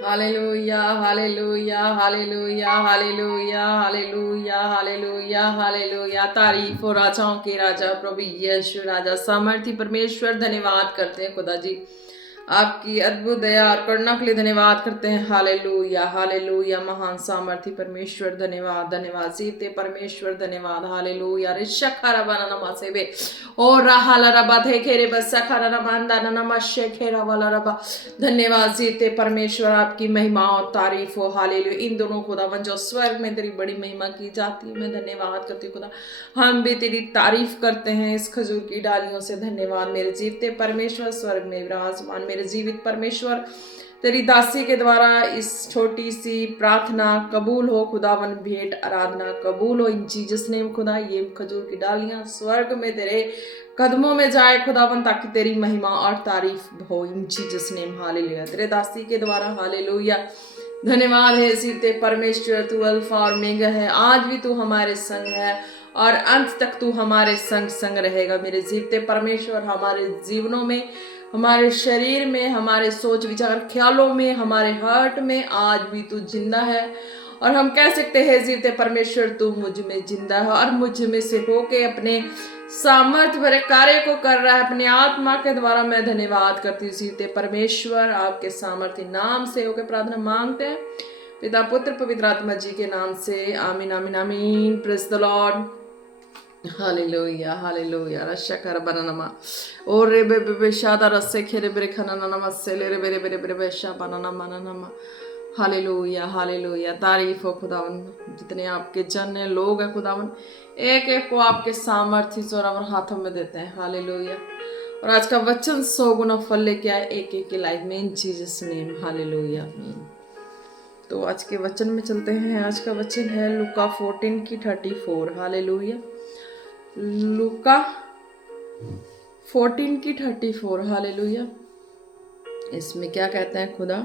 Hallelujah hallelujah hallelujah hallelujah hallelujah hallelujah hallelujah. तारीफ हो राजाओं के राजा प्रभु यीशु राजा सामर्थी परमेश्वर, धन्यवाद करते हैं खुदा जी आपकी अद्भुत दया और करुणा के लिए धन्यवाद करते हैं। Hallelujah hallelujah. महान सामर्थी परमेश्वर धन्यवाद धन्यवाद। जीते परमेश्वर धन्यवाद। हालेलुया। रिशखरा बनाना मासेबे और रहाला रबा थे खेरे बस खरा रबांदा ननमा शेखेरा वाला रबा। धन्यवाद जीते परमेश्वर, आपकी महिमा और तारीफ हो। हालेलुया। इन दोनों खुदावन जो स्वर्ग में तेरी बड़ी महिमा की जाती है, मैं धन्यवाद करती हूँ खुदा। हम भी तेरी तारीफ करते हैं इस खजूर की डालियों से। धन्यवाद मेरे जीते परमेश्वर, स्वर्ग में विराजमान मेरे जीवित परमेश्वर, तेरी दासी के द्वारा इस छोटी सी प्रार्थना कबूल हो खुदावन, भेंट आराधना कबूल हो इन जीसस नेम खुदा। ये खजूर की डालियां स्वर्ग में तेरे कदमों में जाए खुदावन, ताकि तेरी महिमा और तारीफ हो इन जीसस नेम। हालेलुया। तेरे दासी के द्वारा। हालेलुया। धन्यवाद है सीते परमेश्वर, तू अल्फा और ओमेगा है। आज भी तू हमारे संग है और अंत तक तू हमारे संग संग रहेगा मेरे जीवते परमेश्वर। हमारे जीवनों में, हमारे शरीर में, हमारे सोच विचार ख्यालों में, हमारे हार्ट में आज भी तू जिंदा है। और हम कह सकते हैं जीवते परमेश्वर, तू मुझ में जिंदा है और मुझ में से होके अपने सामर्थ्य भरे कार्य को कर रहा है अपने आत्मा के द्वारा। मैं धन्यवाद करती हूँ जीवते परमेश्वर, आपके सामर्थ्य नाम से होकर प्रार्थना मांगते हैं पिता पुत्र पवित्र आत्मा जी के नाम से। आमीन आमीन आमीन। Praise the Lord. हालेलुया हालेलुया। रशकर बनानमा और रे बे बे शादा रसे खेरे बेरे खाना नामा से ले रे बेरे बेरे बेरे बेशा बनाना माना। Hallelujah hallelujah. तारीफ हो खुदावन। जितने आपके जन है, लोग हैं खुदावन, एक एक को आपके सामर्थ्य जोरावर हाथों में देते हैं। हालेलुया। और आज का वचन 100 गुना फल लेके आए एक एक की लाइफ में इन जीसस नेम। हालेलुया आमीन। तो आज के वचन में चलते हैं। आज का वचन है लूका 14 की 34। हालेलुया। लूका 14 की 34। हालेलुया। इसमें क्या कहते हैं खुदा?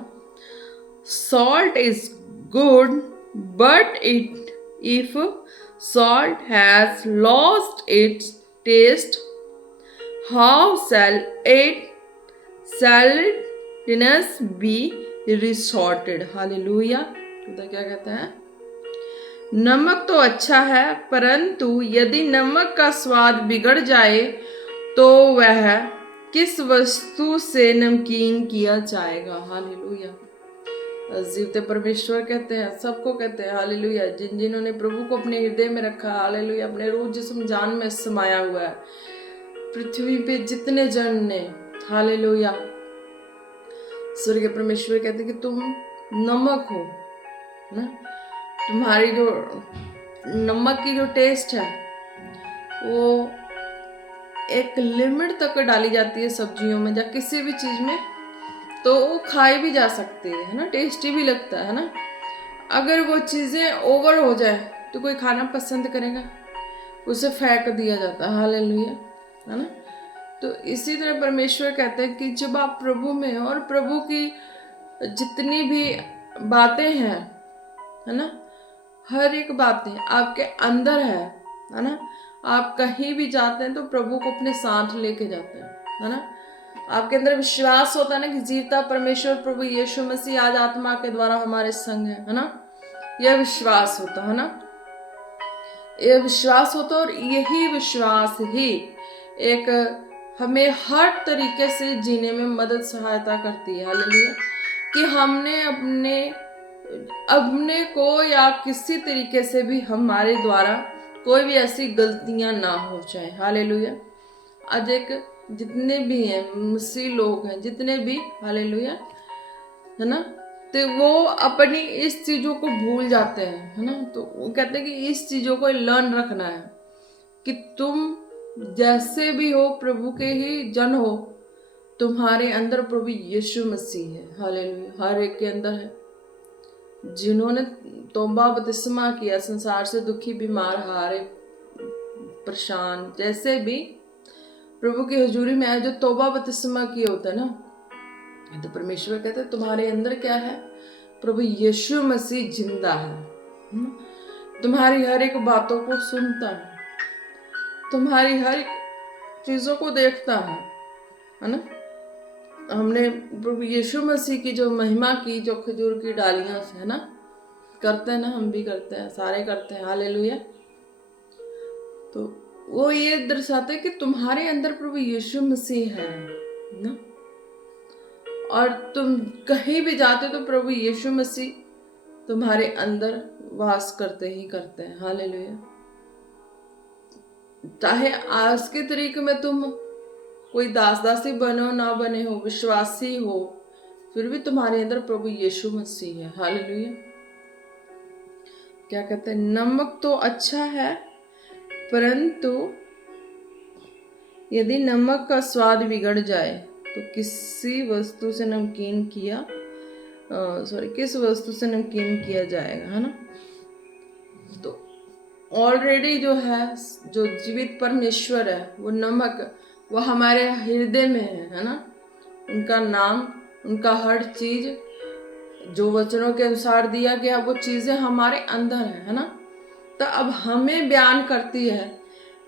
Salt is good, but if salt has lost its taste, how shall its saltiness be restored? Hallelujah. खुदा क्या कहते हैं? नमक तो अच्छा है, परंतु यदि नमक का स्वाद बिगड़ जाए तो वह किस वस्तु से नमकीन किया जाएगा? हालेलुया। जीवते परमेश्वर कहते हैं, सबको कहते हैं हालेलुया, जिन जिन्होंने प्रभु को अपने हृदय में रखा। हालेलुया। अपने रूह जिस्म जान में समाया हुआ है। पृथ्वी पे जितने जन ने, हालेलुया, स्वर्गीय परमेश्वर कहते हैं कि तुम नमक हो ना। तुम्हारी जो नमक की जो टेस्ट है वो एक लिमिट तक डाली जाती है सब्जियों में या किसी भी चीज में, तो वो खाई भी जा सकती है ना, टेस्टी भी लगता है ना। अगर वो चीज़ें ओवर हो जाए तो कोई खाना पसंद करेगा? उसे फेंक दिया जाता है। हालेलुया। है ना। तो इसी तरह परमेश्वर कहते हैं कि जब आप प्रभु में हो और प्रभु की जितनी भी बातें हैं, है ना, हर एक बातें आपके अंदर है ना। आप कहीं भी जाते हैं तो प्रभु को अपने साथ लेके जाते हैं, है ना। आपके अंदर विश्वास होता है ना कि जीवता परमेश्वर प्रभु यीशु मसीह आज आत्मा के द्वारा हमारे संग है ना। यह विश्वास होता है ना, यह विश्वास होता, और यही विश्वास ही एक हमें हर तरीके से जीने में मदद सहायता करती है। हालेलुया। कि हमने अपने को या किसी तरीके से भी हमारे द्वारा कोई भी ऐसी गलतियां ना हो जाए। हालेलुया। आज एक जितने भी हैं मसीह लोग हैं, जितने भी, हालेलुया, है ना, तो वो अपनी इस चीजों को भूल जाते हैं, है ना। तो वो कहते हैं कि इस चीजों को लर्न रखना है कि तुम जैसे भी हो प्रभु के ही जन हो, तुम्हारे अंदर प्रभु यीशु मसीह है। हालेलुया। हर एक के अंदर है। जिन्होंने तौबा बपतिस्मा किया, संसार से दुखी, बीमार, हारे, परेशान, जैसे भी प्रभु की हजूरी में आए, जो तौबा बपतिस्मा किए होता है ना, तो परमेश्वर कहते हैं तुम्हारे अंदर क्या है? प्रभु यीशु मसीह जिंदा है। तुम्हारी हर एक बातों को सुनता है, तुम्हारी हर एक चीजों को देखता है ना। हमने प्रभु यीशु मसीह की जो महिमा की, जो खजूर की डालियां से, है ना, करते हैं ना, हम भी करते हैं, सारे करते हैं, हालेलुया। तो वो ये दर्शाते हैं कि तुम्हारे अंदर प्रभु यीशु मसीह है ना, और तुम कहीं भी जाते तो प्रभु यीशु मसीह तुम्हारे अंदर वास करते ही करते हैं, हालेलुया। चाहे आज के तरीके में तुम कोई दास दासी बनो ना बने हो, विश्वासी हो, फिर भी तुम्हारे अंदर प्रभु यीशु मसीह है, हालेलुया। क्या कहते हैं, नमक तो अच्छा है, परंतु यदि नमक का स्वाद बिगड़ जाए तो किसी वस्तु से नमकीन किया किस वस्तु से नमकीन किया जाएगा, है ना। तो ऑलरेडी जो है, जो जीवित परमेश्वर है, वो नमक, वो हमारे हृदय में है ना। उनका नाम, उनका हर चीज जो वचनों के अनुसार दिया गया, वो चीजें हमारे अंदर है ना। तो अब हमें बयान करती है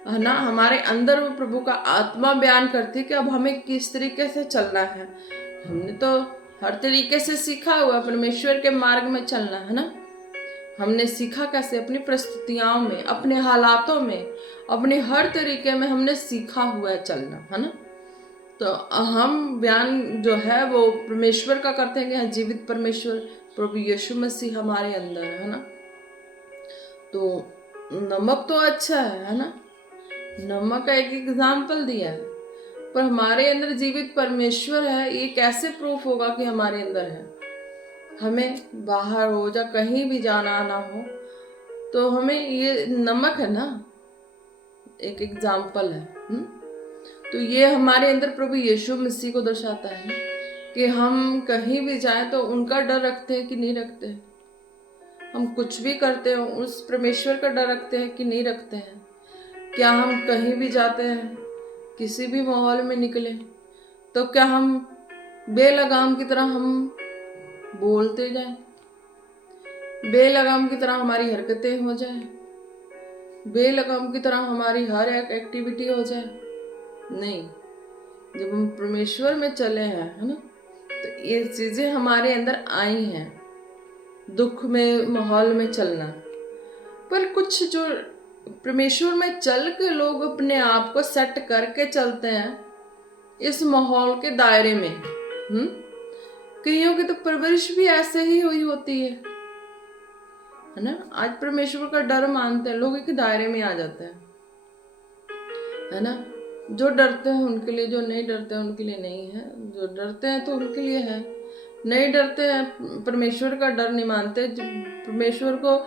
ना, हमारे अंदर वो प्रभु का आत्मा बयान करती है कि अब हमें किस तरीके से चलना है। हमने तो हर तरीके से सीखा हुआ परमेश्वर के मार्ग में चलना, है ना। हमने सीखा कैसे, अपनी परिस्थितियों में, अपने हालातों में, अपने हर तरीके में हमने सीखा हुआ है चलना, है ना। तो हम बयान जो है वो परमेश्वर का करते हैं कि जीवित परमेश्वर प्रभु यीशु मसीह हमारे अंदर है ना। तो नमक तो अच्छा है ना, नमक का एक एग्जाम्पल दिया है, पर हमारे अंदर जीवित परमेश्वर है, ये कैसे प्रूफ होगा कि हमारे अंदर है। हमें बाहर हो या कहीं भी जाना आना हो, तो हमें ये नमक है ना, एक एग्जाम्पल है। तो ये हमारे अंदर प्रभु यीशु मसीह को दर्शाता है कि हम कहीं भी जाएं तो उनका डर रखते हैं कि नहीं रखते हैं। हम कुछ भी करते हो उस परमेश्वर का डर रखते हैं कि नहीं रखते हैं। क्या हम कहीं भी जाते हैं, किसी भी माहौल में निकले, तो क्या हम बेलगाम की तरह हम बोलते जाएं, बेलगाम की तरह हमारी हरकतें हो जाएं, बेलगाम की तरह हमारी हर एक एक्टिविटी हो जाए? नहीं, जब हम परमेश्वर में चले हैं, है ना, तो ये चीजें हमारे अंदर आई हैं। दुख में, माहौल में चलना, पर कुछ जो परमेश्वर में चल के लोग अपने आप को सेट करके चलते हैं इस माहौल के दायरे में, कईयों की तो परवरिश भी ऐसे ही हुई होती है ना। आज परमेश्वर का डर मानते हैं लोग, एक दायरे में आ जाते हैं, है ना। जो डरते हैं उनके लिए, जो नहीं डरते हैं उनके लिए नहीं है। जो डरते हैं तो उनके लिए है, नहीं डरते हैं, परमेश्वर का डर नहीं मानते, परमेश्वर को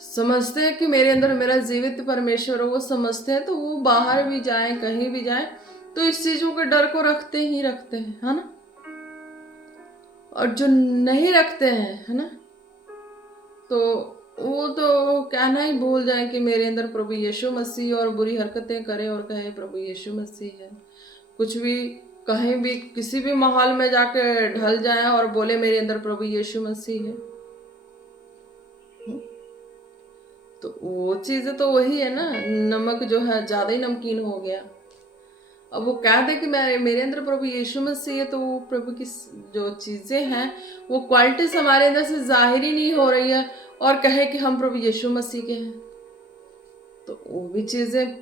समझते हैं कि मेरे अंदर मेरा जीवित परमेश्वर है, वो समझते हैं, तो वो बाहर भी जाएं, कहीं भी जाएं, तो इस चीजों के डर को रखते ही रखते हैं, है ना। और जो नहीं रखते हैं, है ना, तो वो तो कहना ही भूल जाए कि मेरे अंदर प्रभु यीशु मसीह, और बुरी हरकतें करे और कहे प्रभु यीशु मसीह है। कुछ भी कहीं भी किसी भी माहौल में जाके ढल जाए और बोले मेरे अंदर प्रभु यीशु मसीह है, तो वो चीजें तो वही है ना। नमक जो है ज्यादा ही नमकीन हो गया। अब वो कह दे कि मेरे अंदर प्रभु यीशु मसीह है, तो वो प्रभु की जो चीजें हैं वो क्वालिटीज हमारे अंदर से जाहिर ही नहीं हो रही है, और कहे कि हम प्रभु यीशु मसीह के हैं, तो वो भी चीजें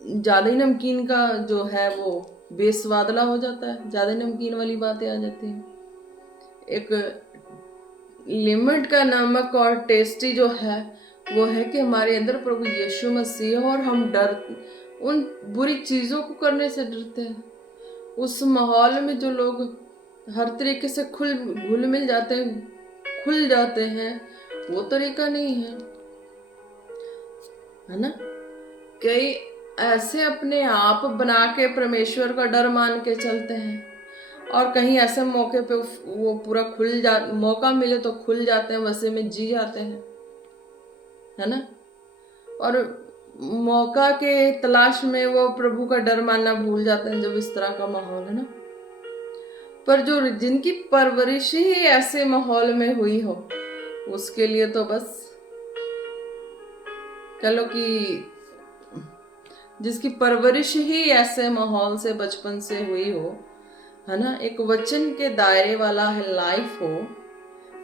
ज्यादा ही नमकीन का जो है वो बेस्वादला हो जाता है, ज्यादा नमकीन वाली बातें आ जाती हैं। एक लिमिट का नमक और टेस्टी जो है वो है कि हमारे अंदर प्रभु यीशु मसीह, और हम उन बुरी चीजों को करने से डरते हैं। उस माहौल में जो लोग हर तरीके से घुल मिल जाते हैं, खुल जाते हैं, वो तरीका नहीं है ना। कई ऐसे अपने आप बना के परमेश्वर का डर मान के चलते हैं, और कहीं ऐसे मौके पे वो पूरा मौका मिले तो खुल जाते हैं, वैसे में जी जाते हैं, है ना। और मौका के तलाश में वो प्रभु का डर मानना भूल जाते हैं जब इस तरह का माहौल है ना। पर जो जिनकी परवरिश ही ऐसे माहौल में हुई हो, उसके लिए तो बस कह लो कि जिसकी परवरिश ही ऐसे माहौल से बचपन से हुई हो, है ना, एक वचन के दायरे वाला है लाइफ हो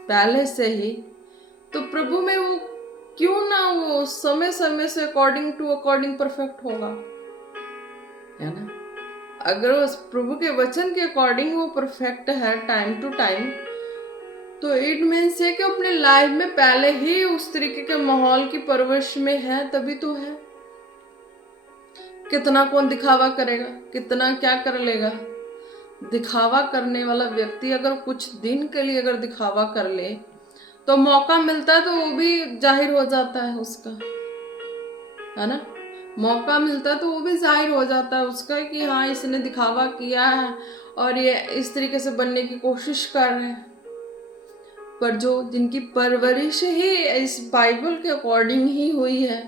पहले से ही, तो प्रभु में वो क्यों ना वो समय समय से अकॉर्डिंग परफेक्ट होगा, है ना। अगर उस प्रभु के वचन के अकॉर्डिंग वो परफेक्ट है टाइम टू टाइम, तो इट मीन्स है कि अपने लाइफ में पहले ही उस तरीके के माहौल की परवरिश में है, तभी तो है। कितना कौन दिखावा करेगा, कितना क्या कर लेगा। दिखावा करने वाला व्यक्ति अगर कुछ दिन के लिए अगर दिखावा कर ले, तो मौका मिलता है तो वो भी जाहिर हो जाता है उसका, है ना। मौका मिलता है तो वो भी जाहिर हो जाता है उसका कि हाँ इसने दिखावा किया है और ये इस तरीके से बनने की कोशिश कर रहे हैं। पर जो जिनकी परवरिश ही इस बाइबल के अकॉर्डिंग ही हुई है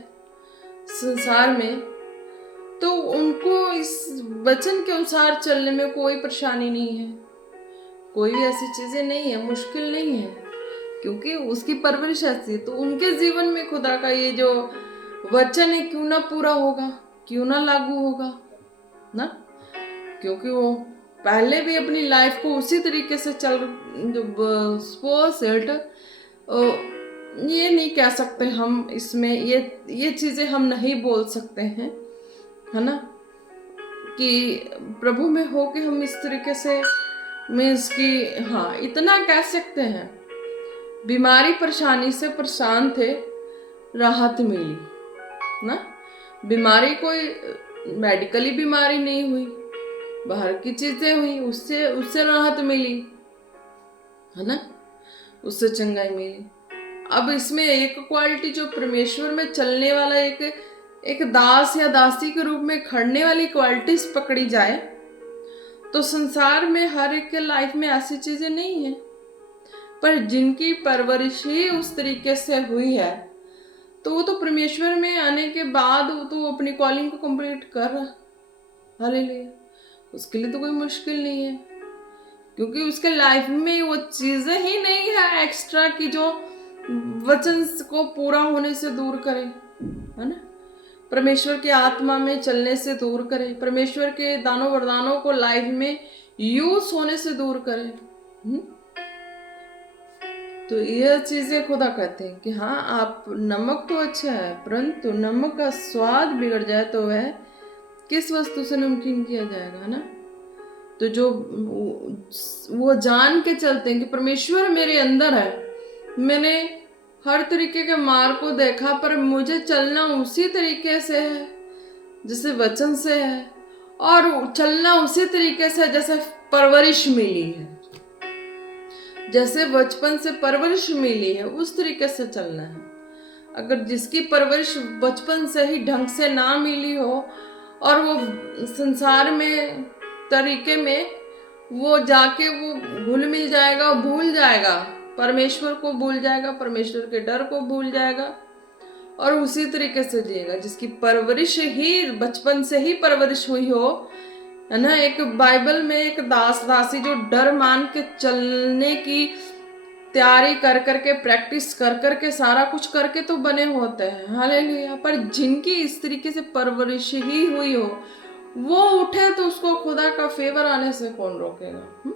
संसार में, तो उनको इस वचन के अनुसार चलने में कोई परेशानी नहीं है, कोई भी ऐसी चीजें नहीं है, मुश्किल नहीं है, क्योंकि उसकी परवरिश ऐसी है। तो उनके जीवन में खुदा का ये जो वचन है क्यों ना पूरा होगा, क्यों ना लागू होगा ना, क्योंकि वो पहले भी अपनी लाइफ को उसी तरीके से चल ये नहीं कह सकते हम इसमें ये चीजें हम नहीं बोल सकते हैं, है ना, कि प्रभु में हो के हम इस तरीके से मीन्स कि हाँ इतना कह सकते हैं, बीमारी परेशानी से परेशान थे, राहत मिली ना। बीमारी कोई मेडिकली बीमारी नहीं हुई, बाहर की चीजें हुई, उससे उससे राहत मिली, है ना, उससे चंगाई मिली। अब इसमें एक क्वालिटी जो परमेश्वर में चलने वाला एक दास या दासी के रूप में खड़ने वाली क्वालिटीज पकड़ी जाए, तो संसार में हर एक के लाइफ में ऐसी चीजें नहीं है। पर जिनकी परवरिश ही उस तरीके से हुई है, तो वो तो परमेश्वर में आने के बाद वो तो अपनी कॉलिंग को कंप्लीट कर रहा, हालेलुया। उसके लिए तो कोई मुश्किल नहीं है, क्योंकि उसके लाइफ में वो चीजें ही नहीं है एक्स्ट्रा की जो वचन को पूरा होने से दूर करे, है ना, परमेश्वर की आत्मा में चलने से दूर करे, परमेश्वर के दानों वरदानों को लाइफ में यूज होने से दूर करे। तो यह चीजें खुदा कहते हैं कि हाँ आप नमक तो अच्छा है, परंतु नमक का स्वाद बिगड़ जाए तो वह किस वस्तु से नमकीन किया जाएगा ना। तो जो वो जान के चलते हैं कि परमेश्वर मेरे अंदर है, मैंने हर तरीके के मार्ग को देखा, पर मुझे चलना उसी तरीके से है जैसे वचन से है, और चलना उसी तरीके से जैसे परवरिश मिली है, जैसे बचपन से परवरिश मिली है उस तरीके से चलना है। अगर जिसकी परवरिश बचपन से ही ढंग से ना मिली हो और वो संसार में तरीके में वो जाके वो घुल मिल जाएगा, भूल जाएगा, परमेश्वर को भूल जाएगा, परमेश्वर के डर को भूल जाएगा और उसी तरीके से जिएगा। जिसकी परवरिश ही बचपन से ही परवरिश हुई हो, है ना, एक बाइबल में एक दास दासी जो डर मान के चलने की तैयारी कर करके प्रैक्टिस कर करके सारा कुछ करके तो बने होते हैं, हालेलुया। पर जिनकी इस तरीके से परवरिश ही हुई हो, वो उठे तो उसको खुदा का फेवर आने से कौन रोकेगा।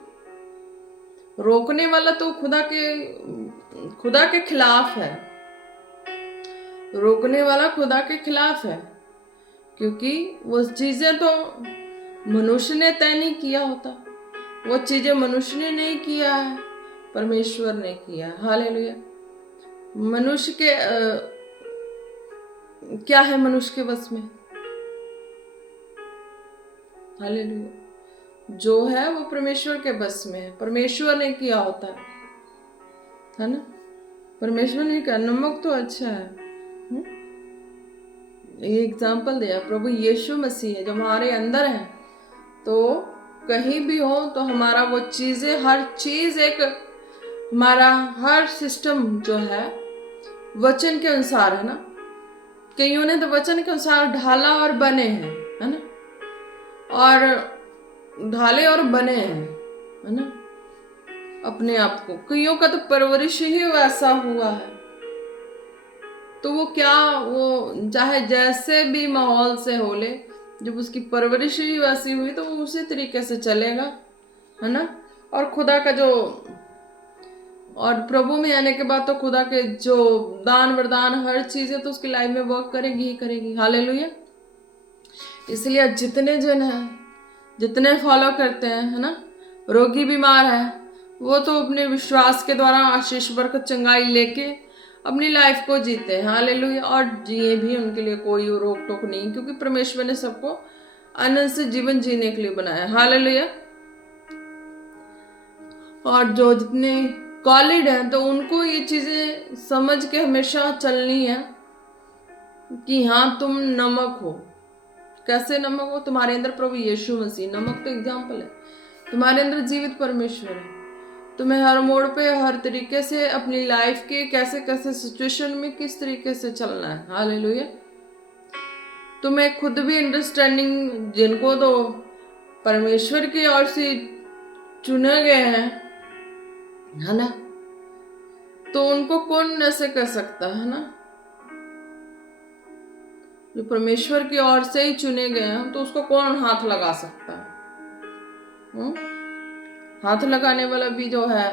रोकने वाला तो खुदा के खिलाफ है, रोकने वाला खुदा के खिलाफ है, क्योंकि वो चीजें तो मनुष्य ने तय नहीं किया होता, वो चीजें मनुष्य ने नहीं किया है, परमेश्वर ने किया। हालेलुया। मनुष्य के क्या है मनुष्य के बस में, हालेलुया। जो है वो परमेश्वर के बस में है, परमेश्वर ने किया होता है ना, परमेश्वर ने कहा नमक तो अच्छा है। ये एग्जाम्पल दिया प्रभु यीशु मसीह है जो हमारे अंदर है, तो कहीं भी हो तो हमारा वो चीजें हर चीज एक हमारा हर सिस्टम जो है वचन के अनुसार है ना। कईयों ने तो वचन के अनुसार ढाला और बने हैं, है ना, और ढाले और बने हैं, है ना, अपने आप को। कईयों का तो परवरिश ही वैसा हुआ है, तो वो क्या वो चाहे जैसे भी माहौल से हो ले, जब उसकी परवरिश ही वैसी हुई तो वो उसी तरीके से चलेगा, है ना। और खुदा का जो, और प्रभु में आने के बाद तो खुदा के जो दान वरदान हर चीज है तो उसकी लाइफ में वर्क करेगी ही करेगी। हालेलुया। इसलिए जितने जन हैं, जितने फॉलो करते हैं, है ना, रोगी बीमार है, वो तो अपने विश्वास के द्वारा आशीष बरकत चंगाई लेके अपनी लाइफ को जीते हैं। हालेलुया। और जिए भी, उनके लिए कोई रोक टोक नहीं, क्योंकि परमेश्वर ने सबको आनंद से जीवन जीने के लिए बनाया। हालेलुया। और जो जितने कॉलिड हैं तो उनको ये चीजें समझ के हमेशा चलनी है कि हाँ तुम नमक हो। कैसे नमक हो? तुम्हारे अंदर प्रभु यीशु मसीह, नमक तो एग्जाम्पल है, तुम्हारे अंदर जीवित परमेश्वर है। तुम्हें हर मोड़ पे हर तरीके से अपनी लाइफ के कैसे कैसे सिचुएशन में किस तरीके से चलना है। हालेलुया। तुम्हें खुद भी अंडरस्टैंडिंग, जिनको तो परमेश्वर की ओर से चुने गए हैं, है ना, तो उनको कौन ऐसे कर सकता है ना। जो परमेश्वर की ओर से ही चुने गए हैं तो उसको कौन हाथ लगा सकता है? हाथ लगाने वाला भी जो है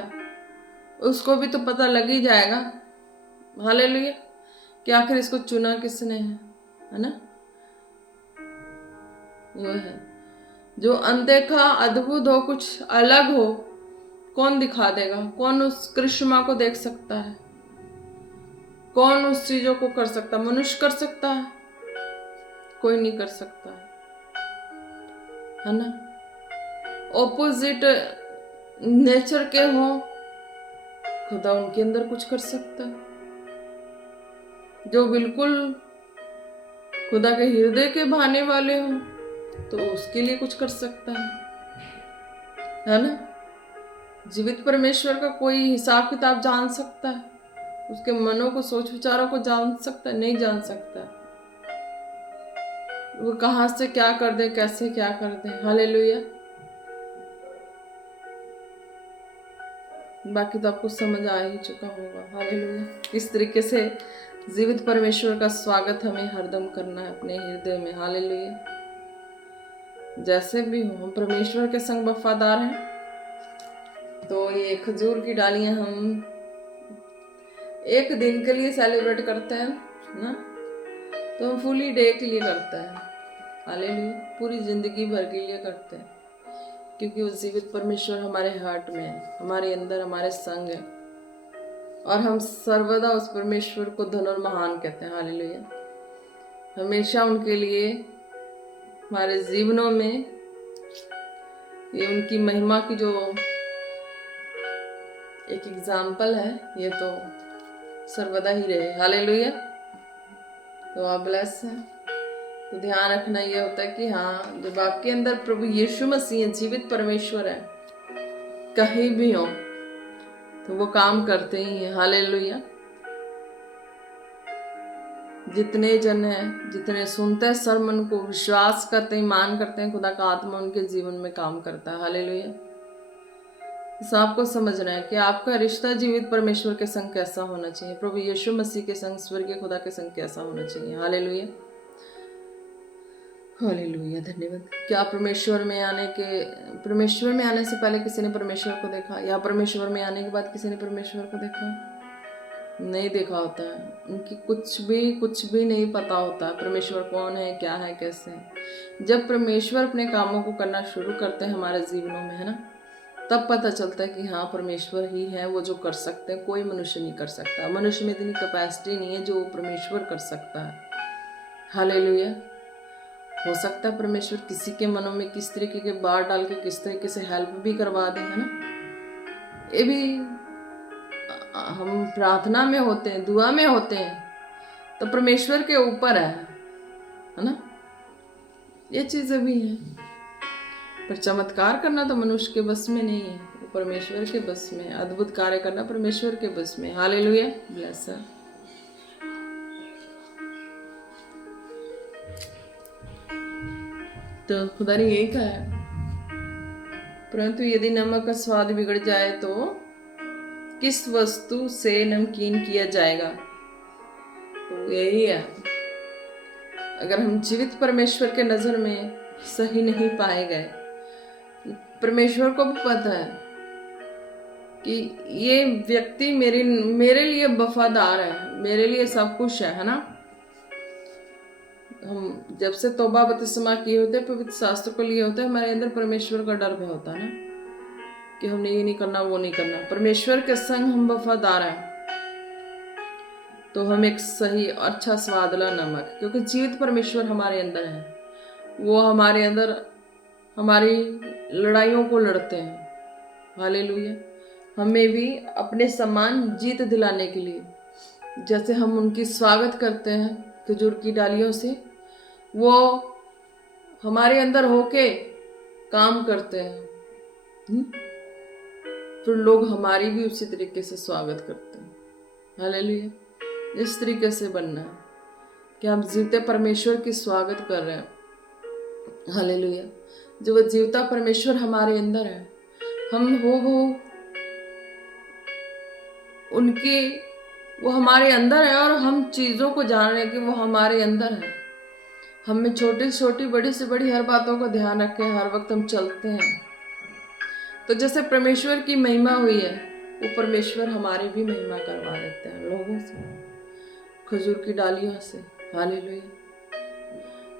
उसको भी तो पता लग ही जाएगा। हालेलुया। कि आखिर इसको चुना किसने है ना। वो है जो अनदेखा अद्भुत हो, कुछ अलग हो, कौन दिखा देगा? कौन उस करिश्मा को देख सकता है? कौन उस चीजों को कर सकता? मनुष्य कर सकता है? कोई नहीं कर सकता है ना। ऑपोजिट नेचर के हो, खुदा उनके अंदर कुछ कर सकता है। जो बिल्कुल खुदा के हृदय के भाने वाले हो तो उसके लिए कुछ कर सकता है ना। जीवित परमेश्वर का कोई हिसाब किताब जान सकता है? उसके मनों को, सोच विचारों को जान सकता है? नहीं जान सकता। वो कहां से क्या कर दे, कैसे क्या कर दे। हालेलुया। बाकी तो आपको समझ आ ही चुका होगा। हालेलुया। किस तरीके से जीवित परमेश्वर का स्वागत हमें हरदम करना है अपने हृदय में। हालेलुया। जैसे भी हो हम परमेश्वर के संग वफादार हैं। तो ये खजूर की डालियां हम एक दिन के लिए सेलिब्रेट करते हैं ना, तो हम फुली डे के लिए करते हैं। हालेलुया। पूरी जिंदगी भर के लिए करते हैं, क्योंकि वो जीवित परमेश्वर हमारे हार्ट में है, हमारे अंदर, हमारे संग है, और हम सर्वदा उस परमेश्वर को धन और महान कहते हैं। हालेलुया। हमेशा उनके लिए हमारे जीवनों में ये उनकी महिमा की जो एक एग्जाम्पल है, ये तो सर्वदा ही रहे। हालेलुया। तो आप ब्लेस हैं। तो ध्यान रखना ये होता है कि हाँ, जब आपके अंदर प्रभु यीशु मसीह जीवित परमेश्वर है, कहीं भी हो तो वो काम करते ही हैं। हालेलुया। जितने जन हैं, जितने सुनते हैं, सर मन को विश्वास करते हैं, ईमान करते हैं, खुदा का आत्मा उनके जीवन में काम करता है। हालेलुया। इस आपको समझना है कि आपका रिश्ता जीवित परमेश्वर के संग कैसा होना चाहिए, प्रभु यीशु मसीह के संग, स्वर्गीय खुदा के संग कैसा होना चाहिए। हालेलुया। हालेलुया। धन्यवाद। क्या परमेश्वर में आने से पहले किसी ने परमेश्वर को देखा, या परमेश्वर में आने के बाद किसी ने परमेश्वर को देखा? नहीं देखा होता है। उनकी कुछ भी नहीं पता होता है परमेश्वर कौन है, क्या है, कैसे है। जब परमेश्वर अपने कामों को करना शुरू करते हैं हमारे जीवनों में, है ना, तब पता चलता है कि हाँ परमेश्वर ही है वो जो कर सकते हैं, कोई मनुष्य नहीं कर सकता। मनुष्य में इतनी कैपेसिटी नहीं है जो परमेश्वर कर सकता है। हालेलुया। हो सकता है परमेश्वर किसी के मनों में किस तरीके के बात डाल के किस तरीके से हेल्प भी करवा दे, है ना। ये भी हम प्रार्थना में होते हैं, दुआ में होते हैं, तो परमेश्वर के ऊपर है ना। ये चीजें भी हैं, पर चमत्कार करना तो मनुष्य के बस में नहीं है, वो परमेश्वर के बस में। अद्भुत कार्य करना परमेश्वर के बस में। हालेलुया। ब्लेस है। तो खुदा ने यही कहा है, परंतु यदि नमक का स्वाद बिगड़ जाए तो किस वस्तु से नमकीन किया जाएगा। तो यही है, अगर हम जीवित परमेश्वर के नजर में सही नहीं पाए गए, परमेश्वर को भी पता है कि ये व्यक्ति मेरे लिए वफादार है, मेरे लिए सब कुछ है ना। हम जब से तौबा बपतिस्मा किए होते हैं, पवित्र शास्त्र को लिए होते हैं, हमारे अंदर परमेश्वर का डर भी होता है ना, कि हमने ये नहीं करना, वो नहीं करना। परमेश्वर के संग हम वफादार हैं तो हम एक सही अच्छा स्वादला नमक, क्योंकि जीवित परमेश्वर हमारे अंदर है, वो हमारे अंदर हमारी लड़ाइयों को लड़ते हैं। हालेलुया। हमें भी अपने समान जीत दिलाने के लिए, जैसे हम उनकी स्वागत करते हैं खजूर की डालियों से, वो हमारे अंदर होके काम करते हैं। फिर लोग हमारी भी उसी तरीके से स्वागत करते हैं। हालेलुया। इस तरीके से बनना है कि हम जीवते परमेश्वर की स्वागत कर रहे हैं। हालेलुया। जो वो जीवता परमेश्वर हमारे अंदर है, हम वो उनकी वो हमारे अंदर है, और हम चीज़ों को जान रहे हैं कि वो हमारे अंदर है। हमें छोटी छोटी बड़ी से बड़ी हर बातों का ध्यान रख के हर वक्त हम चलते हैं। तो जैसे परमेश्वर की महिमा हुई है, वो परमेश्वर हमारी भी महिमा करवा देते हैं लोगों से, खजूर की डालियों से। हालेलुया।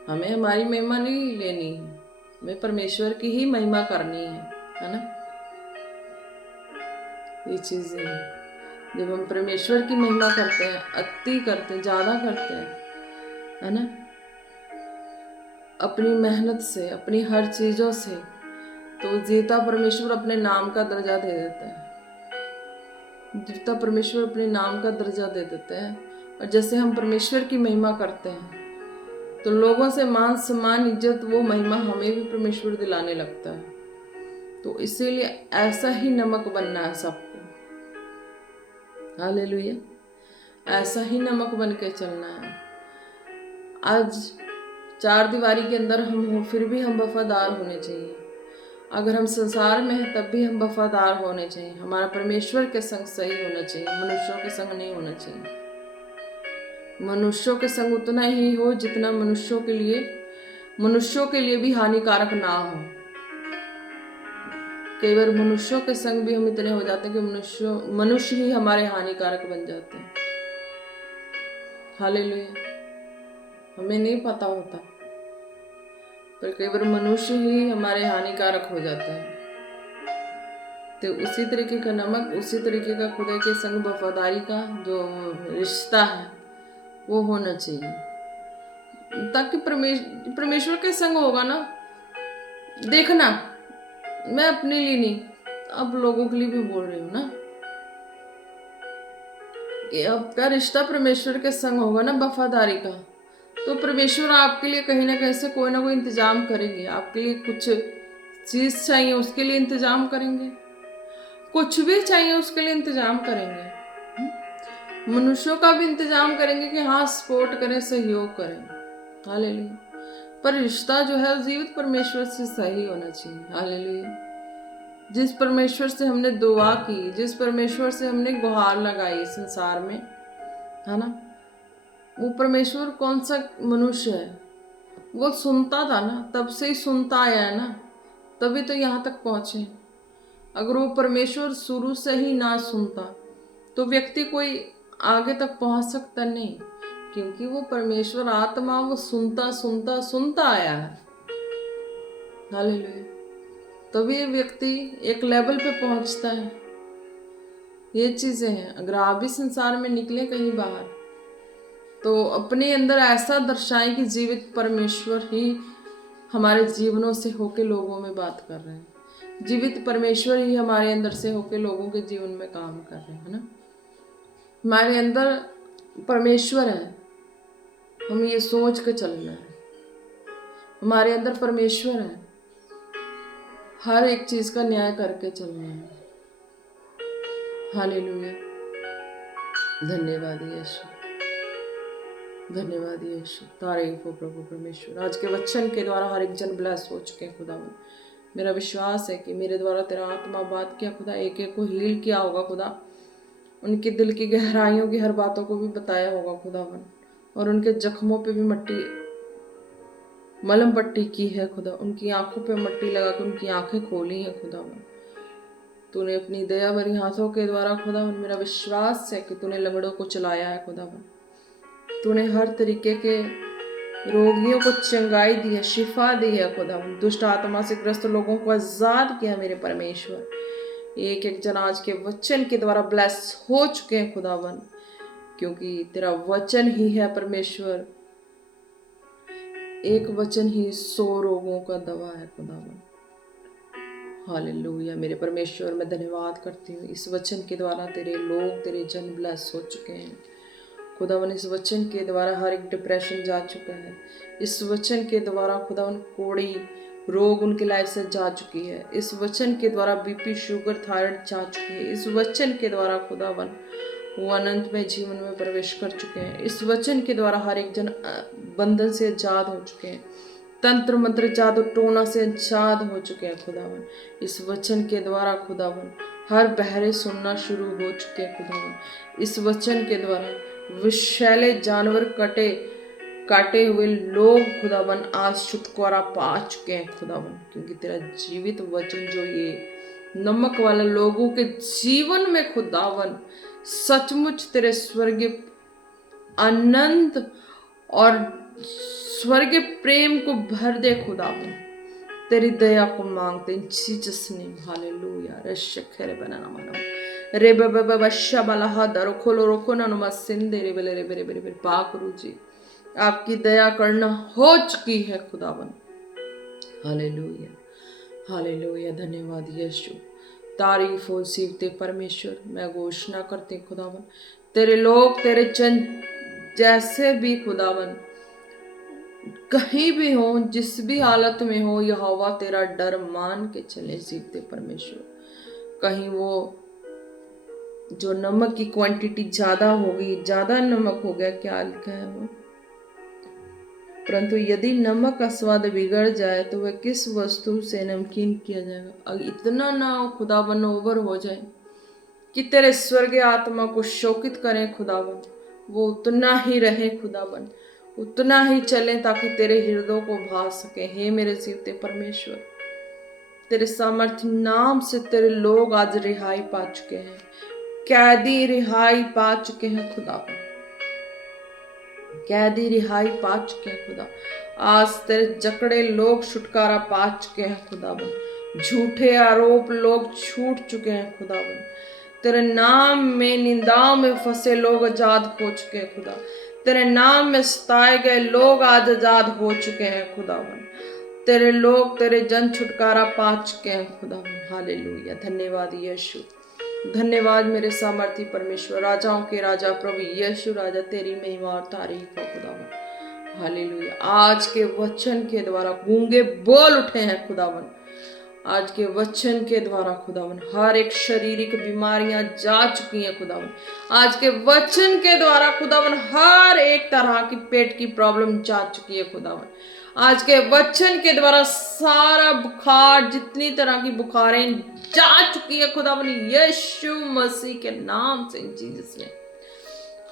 हमें हमारी महिमा नहीं लेनी है, हमें परमेश्वर की ही महिमा करनी है ना। ये चीजें हैं, जब हम परमेश्वर की महिमा करते हैं, अति करते हैं, ज्यादा करते हैं, है ना, अपनी मेहनत से, अपनी हर चीजों से, तो जीता परमेश्वर अपने नाम का दर्जा दे देता है। जीता परमेश्वर अपने नाम का दर्जा दे देते हैं। और जैसे हम परमेश्वर की महिमा करते हैं, तो लोगों से मान सम्मान इज्जत वो महिमा हमें भी परमेश्वर दिलाने लगता है। तो इसीलिए ऐसा ही नमक बनना है सबको। हालेलुया। ऐसा ही नमक बन के चलना है। आज चार दीवारी के अंदर हम हो, फिर भी हम वफादार होने चाहिए। अगर हम संसार में हैं तब भी हम वफादार होने चाहिए। हमारा परमेश्वर के संग सही होना चाहिए, मनुष्यों के संग नहीं होना चाहिए। मनुष्यों के संग उतना ही हो जितना मनुष्यों के लिए भी हानिकारक ना हो। कई बार मनुष्यों के संग भी हम इतने हो जाते हैं कि मनुष्य ही हमारे हानिकारक बन जाते हैं। हालेलुया। हमें नहीं पता होता, पर कई बार मनुष्य ही हमारे हानिकारक हो जाते हैं। तो उसी तरीके का नमक, उसी तरीके का खुदा के संग वफादारी का जो रिश्ता है वो होना चाहिए, ताकि परमेश्वर के संग होगा ना। देखना, मैं अपने लिए नहीं, अब लोगों के लिए भी बोल रही हूँ ना, कि आपका रिश्ता परमेश्वर के संग होगा ना वफादारी का, तो परमेश्वर आपके लिए कहीं ना कहीं से कोई ना कोई इंतजाम करेंगे। आपके लिए कुछ चीज चाहिए उसके लिए इंतजाम करेंगे, कुछ भी चाहिए उसके लिए इंतजाम करेंगे। मनुष्यों का भी इंतजाम करेंगे कि हाँ सपोर्ट करें, सहयोग करें। हालेलुया। पर रिश्ता जो है जीवित परमेश्वर से सही होना चाहिए। हालेलुया। जिस परमेश्वर से हमने दुआ की, जिस परमेश्वर से हमने गुहार लगाई संसार में, है ना, वो परमेश्वर कौन सा मनुष्य है? वो सुनता था ना, तब से ही सुनता आया है ना, तभी तो यहाँ तक पहुंचे। अगर वो परमेश्वर शुरू से ही ना सुनता तो व्यक्ति कोई आगे तक पहुंच सकता नहीं, क्योंकि वो परमेश्वर आत्मा वो सुनता सुनता सुनता आया है। हालेलुया। तभी ये व्यक्ति एक लेवल पे पहुंचता है। ये चीजें हैं। अगर आप भी संसार में निकले कहीं बाहर, तो अपने अंदर ऐसा दर्शाएं कि जीवित परमेश्वर ही हमारे जीवनों से होके लोगों में बात कर रहे हैं। जीवित परमेश्वर ही हमारे अंदर से होके लोगों के जीवन में काम कर रहे हैं ना। हमारे अंदर परमेश्वर है, हम ये सोच के चलना है। हमारे अंदर परमेश्वर है, हर एक चीज का न्याय करके चलना है। हालेलुया। धन्यवाद यीशु, धन्यवाद यीशु। तारीफ हो प्रभु परमेश्वर। आज के वचन के द्वारा हर एक जन ब्लेस हो चुके हैं खुदा। मेरा विश्वास है कि मेरे द्वारा तेरा आत्मा बात किया खुदा, एक एक को हील किया होगा खुदा, उनके दिल की गहराइयों की हर बातों को भी बताया होगा खुदावन, और उनके जख्मों पे भी मलम पट्टी की है खुदा, उनकी आंखों पे मट्टी लगा के उनकी आंखें खोली हैं खुदावन। तूने अपनी दया भरी हाथों के द्वारा खुदावन, मेरा विश्वास है कि तूने लंगड़ों को चलाया है खुदावन। तूने हर तरीके के रोगियों को चंगाई दी है, शिफा दी है खुदावन। दुष्ट आत्मा से ग्रस्त लोगों को आजाद किया मेरे परमेश्वर। एक एक जन आज के वचन के द्वारा ब्लेस हो चुके हैं खुदावन, क्योंकि तेरा वचन ही है परमेश्वर। एक वचन ही 100 रोगों का दवा है खुदावन। हालेलुया मेरे परमेश्वर, मैं धन्यवाद करती हूँ। इस वचन के द्वारा तेरे लोग, तेरे जन ब्लेस हो चुके हैं खुदावन। इस वचन के द्वारा हर एक डिप्रेशन जा चुका है। इस वचन के द्वारा खुदावन कोड़ी रोग उनकी लाइफ से जा चुकी है। इस वचन के द्वारा बीपी, शुगर, थायराइड जा चुकी है। इस वचन के द्वारा खुदावन वो अनंत में जीवन में प्रवेश कर चुके हैं। इस वचन के द्वारा हर एक जन बंधन से आजाद हो चुके हैं। तंत्र मंत्र, जादू टोना से आजाद हो चुके हैं खुदावन। इस वचन के द्वारा खुदावन हर बहरे सुनना शुरू हो चुके हैं खुदावन। इस वचन के द्वारा विषैले जानवर, काटे हुए लोग खुदावन आज छुटकारा पा चुके हैं खुदावन, क्योंकि तेरा जीवित वचन जो ये नमक वाला लोगों के जीवन में खुदावन सचमुच तेरे स्वर्गीय आनंद और स्वर्गीय प्रेम को भर दे खुदावन। तेरी दया को मांगते हैं जीसस नेम, हालेलुया। रशखरे बनाना मानो रे बबा शबला हदर खोलो रोको ना नमा सिंदे रे बेले रे बेरे बेरे बेरे पाकरू जी, आपकी दया करना हो चुकी है खुदावन। हालेलुया हालेलुया, धन्यवाद यीशु, तारीफ हो सीखते परमेश्वर। मैं घोषणा करते खुदावन, तेरे लोग, तेरे जन जैसे भी खुदावन कहीं भी हो, जिस भी हालत में हो, यहोवा तेरा डर मान के चले सीखते परमेश्वर। कहीं वो जो नमक की क्वांटिटी ज्यादा होगी, ज्यादा नमक हो गया, क्या लिखा है वो, परंतु यदि नमक का स्वाद बिगड़ जाए तो वह किस वस्तु से नमकीन किया जाएगा। अब इतना ना खुदावन ओवर हो जाए कि तेरे स्वर्गीय आत्मा को शोकित करें खुदावन, वो उतना ही रहे खुदावन, उतना ही चले ताकि तेरे हृदय को भा सके। हे मेरे जीवते परमेश्वर, तेरे सामर्थ्य नाम से तेरे लोग आज रिहाई पा चुके हैं, कैदी रिहाई पा चुके हैं खुदावन, कैदी रिहाई पा चुके हैं खुदा। आज तेरे जकड़े लोग छुटकारा पा चुके हैं खुदावन, झूठे आरोप लोग छूट चुके हैं खुदावन। तेरे नाम में निंदाओं में फंसे लोग आजाद हो चुके हैं खुदा। तेरे नाम में सताए गए लोग आज आजाद हो चुके हैं खुदावन। तेरे लोग, तेरे जन छुटकारा पा चुके हैं खुदावन। हालेलुया, धन्यवाद यीशु, धन्यवाद मेरे सामर्थी परमेश्वर, राजाओं के राजा प्रभु यीशु राजा, तेरी महिमा और तारीफ हो खुदावन। हालेलुया, आज के वचन के द्वारा गूंगे बोल उठे हैं खुदावन। आज के वचन के द्वारा खुदावन हर एक शारीरिक बीमारियां जा चुकी हैं खुदावन। आज के वचन के द्वारा खुदावन हर एक तरह की पेट की प्रॉब्लम जा चुकी है खुदावन। आज के वचन के द्वारा सारा बुखार, जितनी तरह की बुखारें जा चुकी है खुदावन, यीशु मसीह के नाम से, जीसस ने।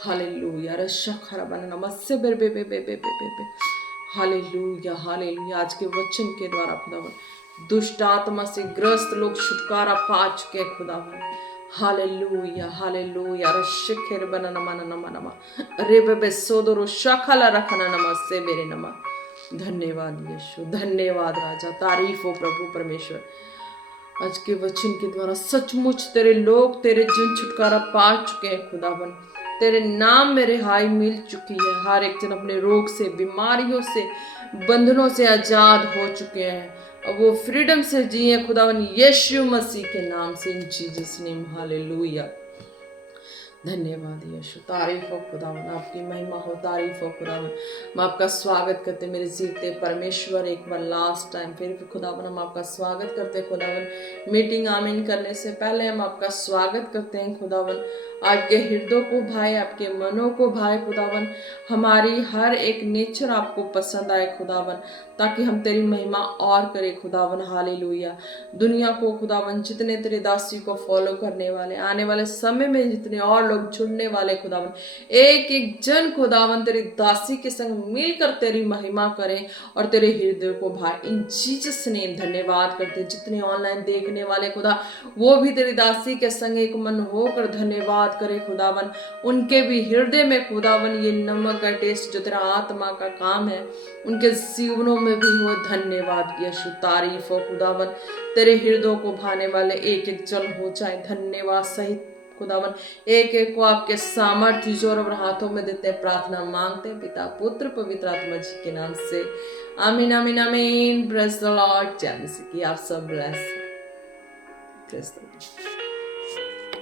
हालेलुया, रशा खराबन नमस्ते बे बे बे बे बे बे बे। हालेलुया हालेलुया, आज के वचन के द्वारा खुदावन दुष्ट आत्मा से ग्रस्त लोग छुटकारा पा चुके हैं खुदावन। हालेलुया हालेलुया, रशखेर बना नमा नमा नमा रे बे सोदरो शखला रखना नमस्ते मेरे नमा। धन्यवाद यीशु, धन्यवाद राजा, तारीफ हो प्रभु परमेश्वर। आज के वचन के द्वारा सचमुच तेरे लोग, तेरे जन छुटकारा पा चुके हैं खुदावन। तेरे नाम में रिहाई मिल चुकी है। हर एक जन अपने रोग से, बीमारियों से, बंधनों से आजाद हो चुके हैं। अब वो फ्रीडम से जिए खुदावन, यीशु मसीह के नाम से, इन जीसस नेम। हालेलुया, धन्यवाद यीशु, तारीफ हो खुदावन, आपकी महिमा हो, तारीफ हो खुदावन। हम आपका स्वागत करते मेरे जीते परमेश्वर। एक बार लास्ट टाइम फिर खुदावन हम आपका स्वागत करते हैं खुदावन। मीटिंग आमीन करने से पहले हम आपका स्वागत करते हैं खुदावन। आपके हृदय को भाई, आपके मनों को भाई खुदावन, हमारी हर एक नेचर आपको पसंद आए खुदावन। ताकि हम तेरी महिमा और करें खुदावन। हालेलुया। दुनिया को खुदावन, जितने तेरे दासी को फॉलो करने वाले, आने वाले समय में जितने और लोग जुड़ने वाले खुदावन, एक एक जन खुदावन तेरी दासी के संग मिलकर तेरी महिमा करें और तेरे हृदय को भाई। इन जीसस नेम धन्यवाद करते। जितने ऑनलाइन देखने वाले खुदा, वो भी तेरी दासी के संग एक मन होकर धन्यवाद करे खुदावन। उनके भी हृदय में खुदावन ये नमक का टेस्ट जो तेरा आत्मा का काम है उनके जीवनों में भी हो। धन्यवाद यीशु, तारीफ हो खुदावन। तेरे हृदय को भाने वाले एक एक जन हो जाए। धन्यवाद सहित खुदावन एक एक को आपके सामर्थ्य जोर और हाथों में देते हैं, प्रार्थना मांगते हैं पिता पुत्र पवित्र आत्मा जी के नाम से। आमीन आमीन आमीन। Praise the Lord. जय मसीह की। आप सब ब्लेस। Praise the Lord.